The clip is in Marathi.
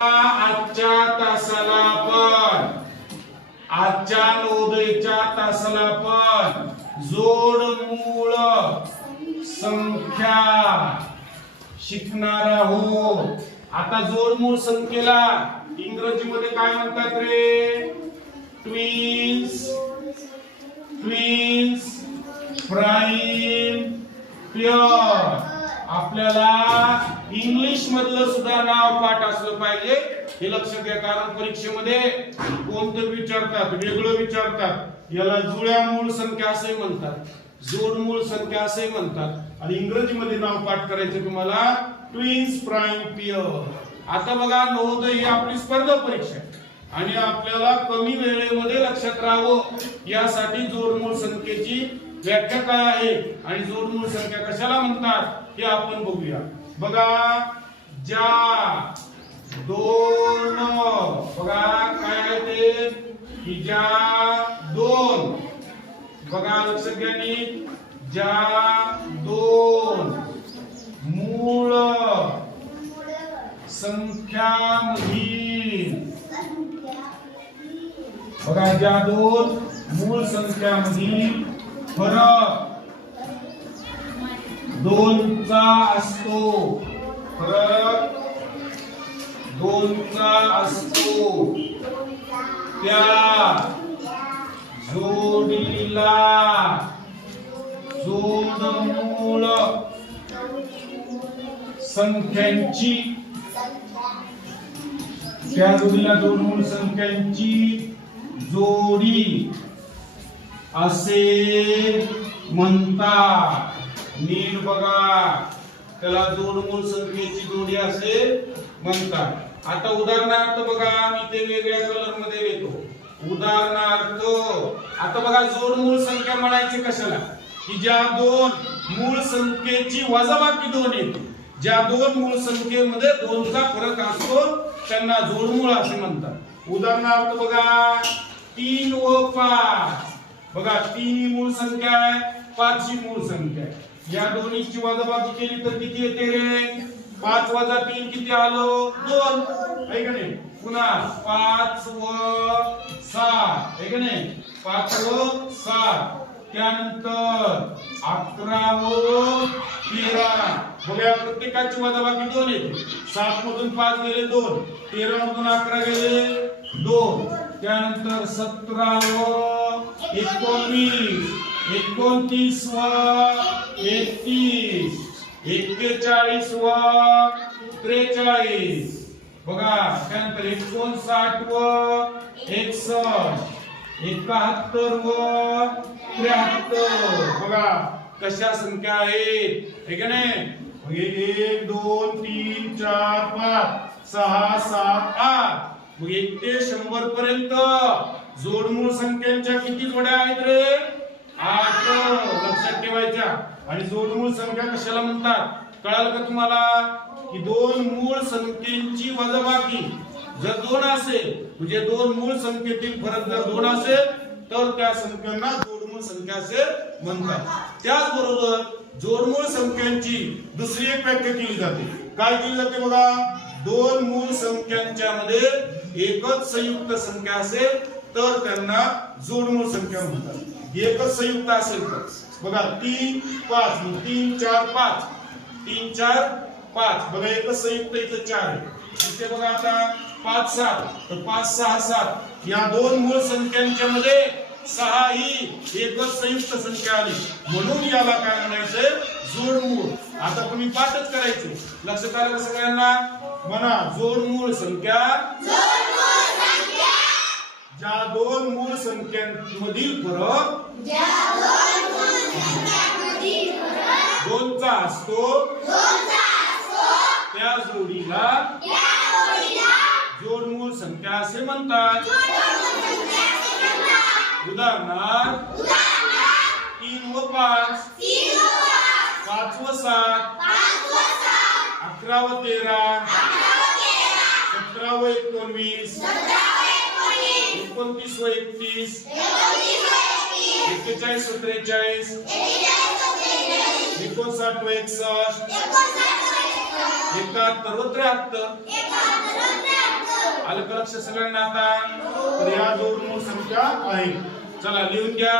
आजच्या तासाला पण आजच्या नोदयच्या तासाला पण जोड मूळ संख्या शिकणार आहोत. आता जोड मूळ संख्येला इंग्रजीमध्ये काय म्हणतात रे? ट्विन्स ट्विन्स प्राईम प्युअर आपल्याला इंग्लिश मधलं सुद्धा नाव पाठ असलं पाहिजे. हे लक्षात घ्या कारण परीक्षेमध्ये कोणतं विचारतात वेगळं विचारतात. याला जुळ्या मूळ संख्या असे म्हणतात. जोड मूळ संख्या असे म्हणतात. आणि इंग्रजीमध्ये नाव पाठ करायचं तुम्हाला ट्विन्स प्राईम पियर आता बघा नवोदय ही आपली स्पर्धा परीक्षा आहे. आणि आपल्याला कमी वेळेमध्ये लक्षात राहावं. यासाठी जोडमूळ संख्येची व्याख्या काय आहे? आणि जोडमूळ संख्या कशाला म्हणतात? हे आपण बघूया. बघा ज्या दोन बघा काय ते की ज्या दोन बघा लक्षात घ्या ज्या दोन मूळ संख्या बघा ज्या दोन मूळ संख्यामधील फरक दोनचा असतो. फरक दोनचा असतो. त्या जोडीला जोडमूळ संख्यांची त्या जोडीला जोडमूळ संख्यांची जोडी असे म्हणतात. नीट बघा. त्याला जोडमूळ संख्येची जोडी असे म्हणतात. आता उदाहरणार्थ बघा मी ते वेगळ्या कलरमध्ये येतो उदाहरणार्थ आता बघा जोड मूळ संख्या म्हणायची कशाला? की ज्या दोन मूळ संख्येची वजाबाकी दोन येते ज्या दोन मूळ संख्येमध्ये दोनचा फरक असतो त्यांना जोडमूळ असे म्हणतात. उदाहरणार्थ बघा तीन व पाच. बघा तीन ही मूळ संख्या आहे पाच ही मूळ संख्या आहे. या दोन्हीची वजाबाकी केली तर किती येते रे? पाच वजा तीन किती आलो? दोन. आहे का नाही? पुन्हा पाच व सात. आहे का नाही? पाच व सात. त्यानंतर अकरा व तेरा. बघा प्रत्येकाची वजाबाकी दोन येते. सात मधून पाच गेले दोन. तेरा मधून अकरा गेले दोन. त्यानंतर सतरा व एकोणीस. एकोणतीस व एकतीस एक्केचाळीस व त्रेचाळीस. बघा त्यानंतर एकोणसाठ व एकसष्ट एकाहत्तर व त्र्याहत्तर. बघा कशा संख्या आहेत? ठीक आहे नाही? एक दोन तीन चार पाच सहा सात आठ. मग एक ते शंभर पर्यंत जोडमूळ संख्यांच्या किती जोड्या आहेत रे? आठ लक्षात ठेवायच्या. आणि जोडमूळ संख्या कशाला म्हणतात? कळालं का तुम्हाला? की दोन मूळ संख्येची वजाबाकी. जर दोन असेल म्हणजे दोन मूळ संख्येतील फरक जर दोन असेल तर त्या संख्यांना जोडमूळ संख्या असे म्हणतात. त्याचबरोबर जोडमूळ संख्यांची दुसरी एक व्याख्या केली जाते. काय केली जाते बघा? दोन मूळ संख्यांच्या मध्ये एकच संयुक्त संख्या असेल तर त्यांना जोडमूळ संख्या म्हणतात. एकच संयुक्त असेल तर. बघा तीन पाच मग तीन चार पाच. तीन चार पाच. बघा एकच संयुक्त इथं चार आहे. इथे बघा आता पाच सात तर पाच सहा सात. या दोन मूळ संख्यांच्या मध्ये सहा ही एकच संयुक्त संख्या आली. म्हणून याला काय म्हणायचंय? जोडमूळ आता तुम्ही पाठच करायचे. लक्षात आलं का सगळ्यांना? म्हणा जोडमूळ संख्या ज्या दोन मूळ संख्यांमधील फरक दोनचा असतो. त्या जोडीला जोडमूळ संख्या असे म्हणतात. उदाहरणार्थ तीन व पाच. पाच. व सात. अकरा व तेरा. सतरा व एकोणवीस. एकोणतीस व एकतीस. एक्केचाळीस व त्रेचाळीस. एकोणसाठ व एकसष्ट. एकाहत्तर व त्र्याहत्तर. आलं लक्ष सगळ्यांना आता तर या दोन मूळ संख्या आहेत चला लिहून घ्या.